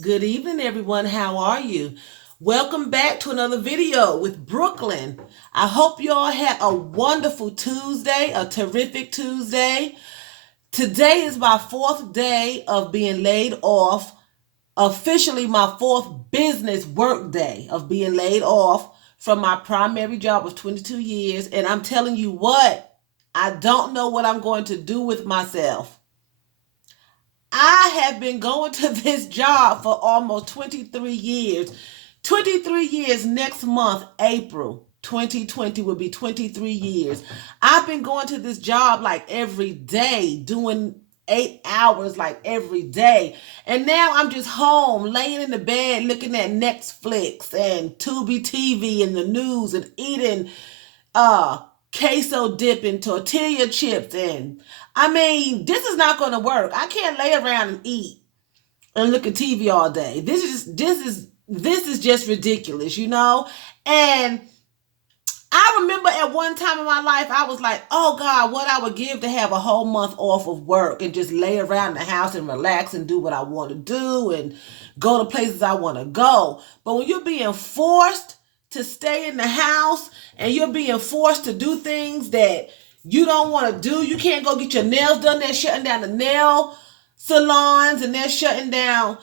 Good evening, everyone. How are you? Welcome back to another video with Brooklyn. I hope you all had a wonderful Tuesday, a terrific Tuesday. Today is my fourth day of being laid off, officially my fourth business work day of being laid off from my primary job of 22 years. And I'm telling you what, I don't know what I'm going to do with myself. I have been going to this job for almost 23 years. 23 years next month, April 2020 will be 23 years. I've been going to this job like every day, doing 8 hours like every day. And now I'm just home, laying in the bed, looking at Netflix and Tubi TV and the news and eating uh queso dip and tortilla chips. And I mean, this is not going to work. I can't lay around and eat and look at TV all day. This is just ridiculous, you know? And I remember at one time in my life, I was like, oh God, what I would give to have a whole month off of work and just lay around the house and relax and do what I want to do and go to places I want to go. But when you're being forced to stay in the house and you're being forced to do things that you don't want to do, you can't go get your nails done. They're shutting down the nail salons and they're shutting down,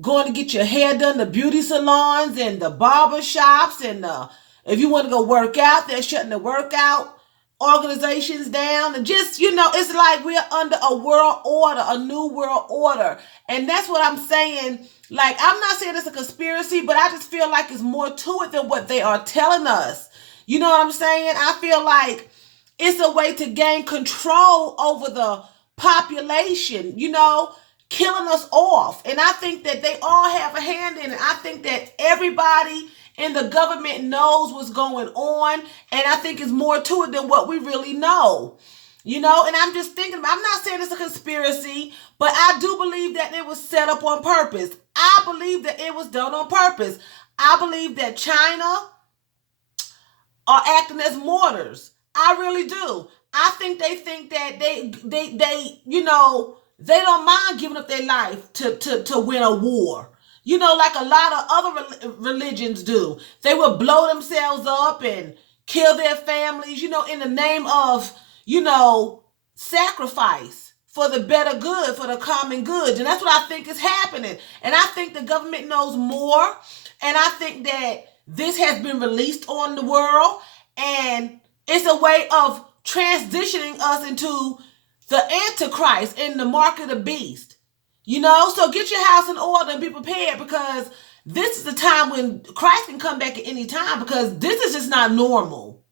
going to get your hair done, the beauty salons and the barber shops and if you want to go work out, they're shutting the workout organizations down. And just, it's like we're under a world order, a new world order. And that's what I'm saying. Like, I'm not saying it's a conspiracy, but I just feel like it's more to it than what they are telling us. You know what I'm saying? I feel like it's a way to gain control over the population, killing us off. And I think that they all have a hand in it. I think that everybody in the government knows what's going on. And I think it's more to it than what we really know. And I'm just thinking, I'm not saying it's a conspiracy, but I do believe that it was set up on purpose. I believe that it was done on purpose. I believe that China are acting as mortars. I really do. I think that they don't mind giving up their life to win a war. Like a lot of other religions do. They will blow themselves up and kill their families, in the name of, sacrifice for the better good, for the common good. And that's what I think is happening. And I think the government knows more. And I think that this has been released on the world. And it's a way of transitioning us into the Antichrist and the mark of the beast. So get your house in order and be prepared, because this is the time when Christ can come back at any time, because this is just not normal.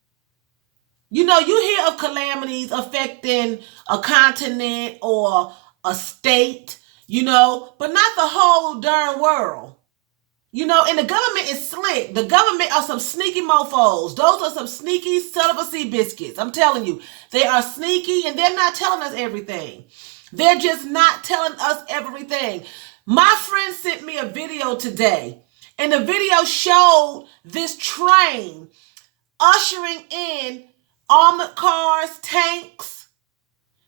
You hear of calamities affecting a continent or a state, but not the whole darn world. And the government is slick. The government are some sneaky mofos. Those are some sneaky son of a sea biscuits. I'm telling you, they are sneaky and they're not telling us everything. They're just not telling us everything. My friend sent me a video today, and the video showed this train ushering in armored cars, tanks.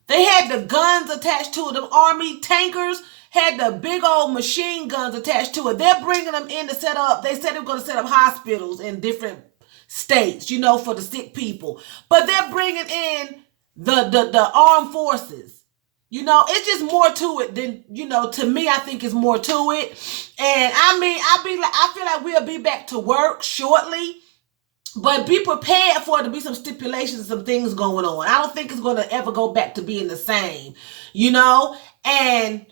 They had the guns attached to them. Army tankers had the big old machine guns attached to it. They're bringing them in to set up. They said they were going to set up hospitals in different states, for the sick people. But they're bringing in the armed forces. It's just more to it than, to me, I think it's more to it. And I mean, I feel like we'll be back to work shortly, but be prepared for it to be some stipulations, some things going on. I don't think it's going to ever go back to being the same, and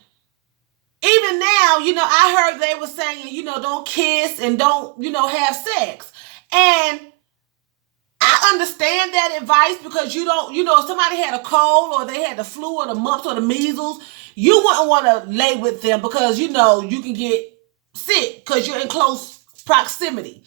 even now, I heard they were saying, don't kiss and don't, have sex. And I understand that advice, because you don't, if somebody had a cold or they had the flu or the mumps or the measles, you wouldn't want to lay with them, because, you can get sick because you're in close proximity.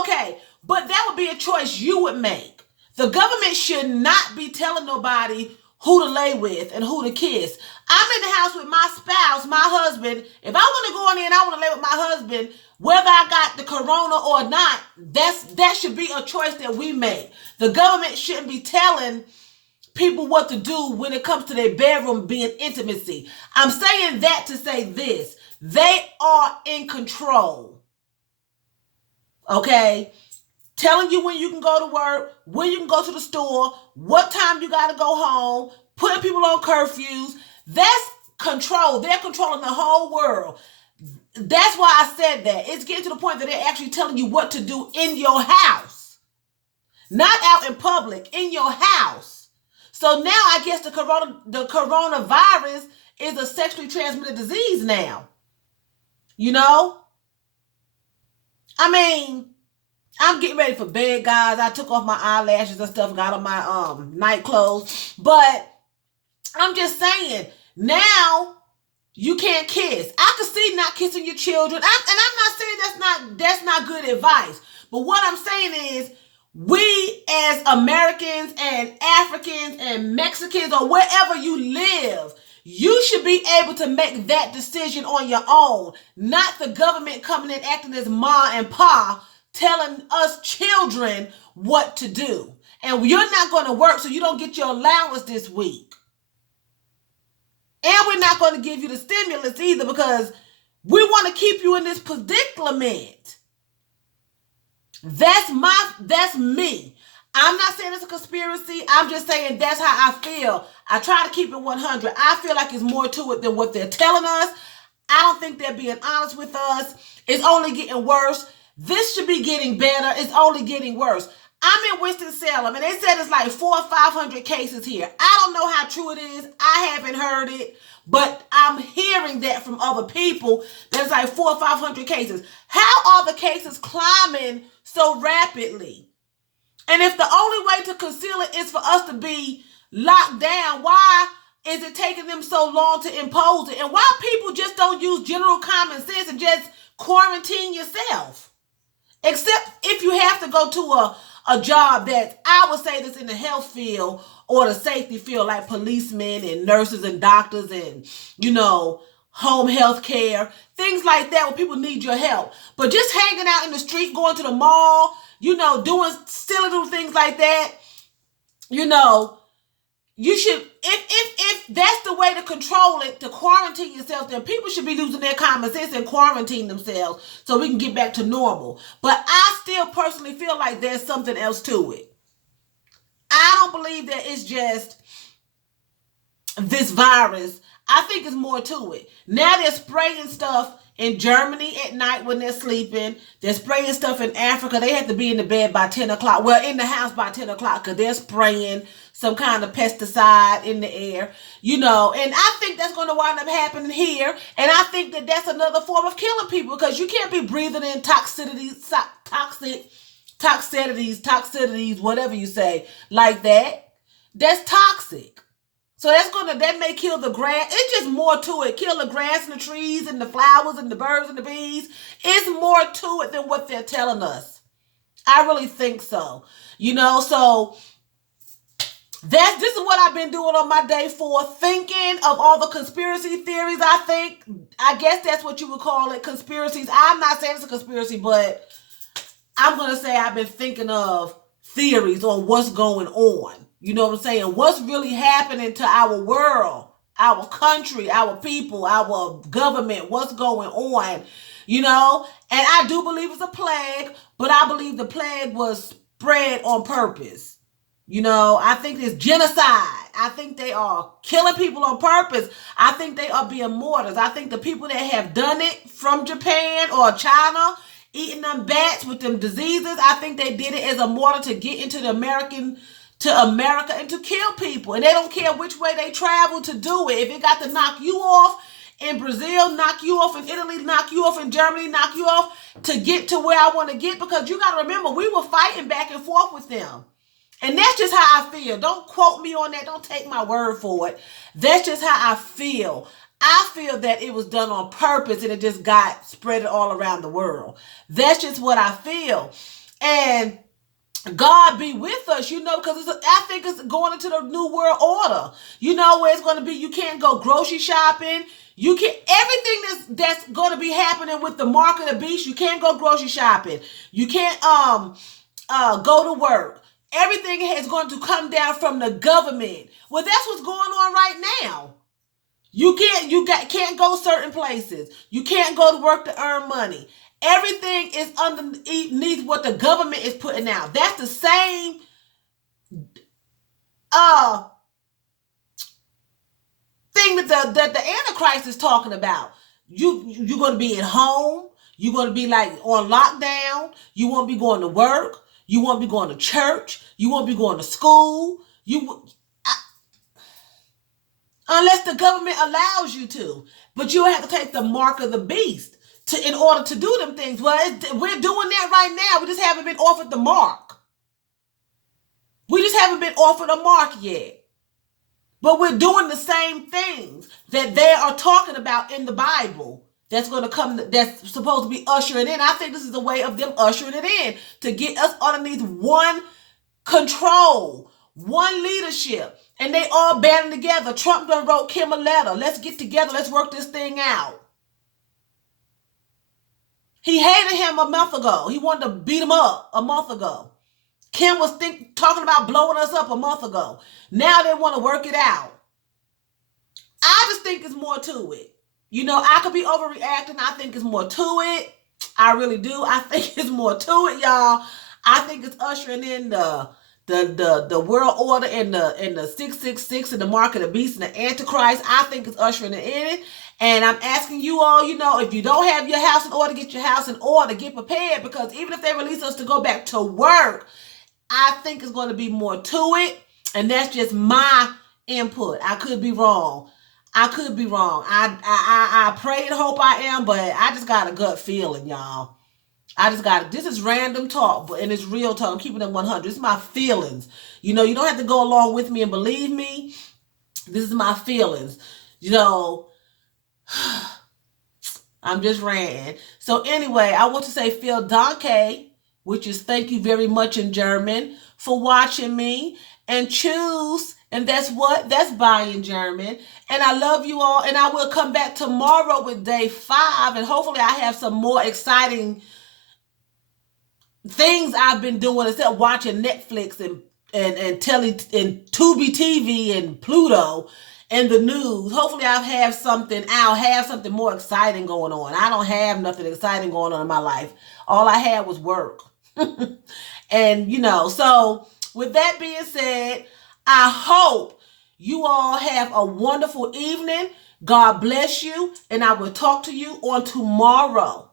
Okay, but that would be a choice you would make. The government should not be telling nobody who to lay with and who to kiss. I'm in the house with my spouse, my husband. If I want to go in there and I want to lay with my husband, whether I got the corona or not, that should be a choice that we make. The government shouldn't be telling people what to do when it comes to their bedroom being intimacy. I'm saying that to say this. They are in control. Okay? Telling you when you can go to work, when you can go to the store, what time you got to go home, putting people on curfews. That's control. They're controlling the whole world. That's why I said that. It's getting to the point that they're actually telling you what to do in your house. Not out in public, in your house. So now I guess the coronavirus is a sexually transmitted disease now. You know? I mean, I'm getting ready for bed, guys. I took off my eyelashes and stuff, got on my night clothes. But I'm just saying, now you can't kiss. I can see not kissing your children. And I'm not saying that's not good advice. But what I'm saying is, we as Americans and Africans and Mexicans or wherever you live, you should be able to make that decision on your own. Not the government coming and acting as ma and pa, telling us children what to do. And you're not going to work, so you don't get your allowance this week. And we're not going to give you the stimulus either because we want to keep you in this predicament. That's me. I'm not saying it's a conspiracy. I'm just saying that's how I feel. I try to keep it 100. I feel like it's more to it than what they're telling us. I don't think they're being honest with us. It's only getting worse. This should be getting better. It's only getting worse. I'm in Winston-Salem, and they said it's like 400 or 500 cases here. I don't know how true it is. I haven't heard it, but I'm hearing that from other people. There's like 400 or 500 cases. How are the cases climbing so rapidly? And if the only way to conceal it is for us to be locked down, why is it taking them so long to impose it? And why people just don't use general common sense and just quarantine yourself? Except if you have to go to a job that I would say that's in the health field or the safety field, like policemen and nurses and doctors and, home health care, things like that where people need your help. But just hanging out in the street, going to the mall, doing silly little things like that, you should, if that's the way to control it, to quarantine yourself, then people should be losing their common sense and quarantine themselves so we can get back to normal. But I still personally feel like there's something else to it. I don't believe that it's just this virus. I think it's more to it. Now they're spraying stuff in Germany at night when they're sleeping. They're spraying stuff in Africa. They have to be in the bed by 10 o'clock. Well, in the house by 10 o'clock because they're spraying some kind of pesticide in the air, and I think that's going to wind up happening here. And I think that that's another form of killing people because you can't be breathing in toxicities, whatever you say, like that. That's toxic. So that may kill the grass. It's just more to it. Kill the grass and the trees and the flowers and the birds and the bees. It's more to it than what they're telling us. I really think so. So this is what I've been doing on my day 4, thinking of all the conspiracy theories. I guess that's what you would call it, conspiracies. I'm not saying it's a conspiracy, but I'm going to say I've been thinking of theories on what's going on. You know what I'm saying? What's really happening to our world, our country, our people, our government, what's going on, And I do believe it's a plague, but I believe the plague was spread on purpose. I think it's genocide. I think they are killing people on purpose. I think they are being martyrs. I think the people that have done it from Japan or China, eating them bats with them diseases, I think they did it as a martyr to get into America and to kill people. And they don't care which way they travel to do it. If it got to knock you off in Brazil, knock you off in Italy, knock you off in Germany, knock you off to get to where I want to get. Because you got to remember, we were fighting back and forth with them. And that's just how I feel. Don't quote me on that. Don't take my word for it. That's just how I feel. I feel that it was done on purpose and it just got spread all around the world. That's just what I feel. And God be with us, because I think it's going into the new world order. Where it's going to be, you can't go grocery shopping. You can't, everything that's going to be happening with the mark of the beast, you can't go grocery shopping. You can't go to work. Everything is going to come down from the government. Well, that's what's going on right now. Can't go certain places. You can't go to work to earn money. Everything is underneath what the government is putting out. That's the same thing that the Antichrist is talking about. You're going to be at home. You're going to be like on lockdown. You won't be going to work. You won't be going to church. You won't be going to school. Unless the government allows you to. But you have to take the mark of the beast in order to do them things. Well, we're doing that right now. We just haven't been offered the mark. We just haven't been offered a mark yet. But we're doing the same things that they are talking about in the Bible. That's going to come, that's supposed to be ushering in. I think this is a way of them ushering it in to get us underneath one control, one leadership. And they all banding together. Trump done wrote Kim a letter. Let's get together. Let's work this thing out. He hated him a month ago. He wanted to beat him up a month ago. Kim was talking about blowing us up a month ago. Now they want to work it out. I just think there's more to it. You know, I could be overreacting. I think it's more to it. I really do. I think it's more to it, y'all. I think it's ushering in the world order and the 666 and the mark of the beast and the Antichrist. I think it's ushering it in. And I'm asking you all, you know, if you don't have your house in order, get your house in order. Get prepared, because even if they release us to go back to work, I think it's going to be more to it. And that's just my input. I could be wrong. I pray and hope I am, but I just got a gut feeling, y'all. This is random talk, and it's real talk. I'm keeping it 100. This is my feelings. You know, you don't have to go along with me and believe me. This is my feelings. You know, I'm just ranting. So anyway, I want to say vielen Dank, which is thank you very much in German, for watching me. And choose, and that's bye in German. And I love you all, and I will come back tomorrow with day 5, and hopefully I have some more exciting things I've been doing instead of watching Netflix and Tubi TV and Pluto and the news. Hopefully I'll have something more exciting going on. I don't have nothing exciting going on in my life. All I had was work. And, you know, so with that being said, I hope you all have a wonderful evening. God bless you, and I will talk to you on tomorrow.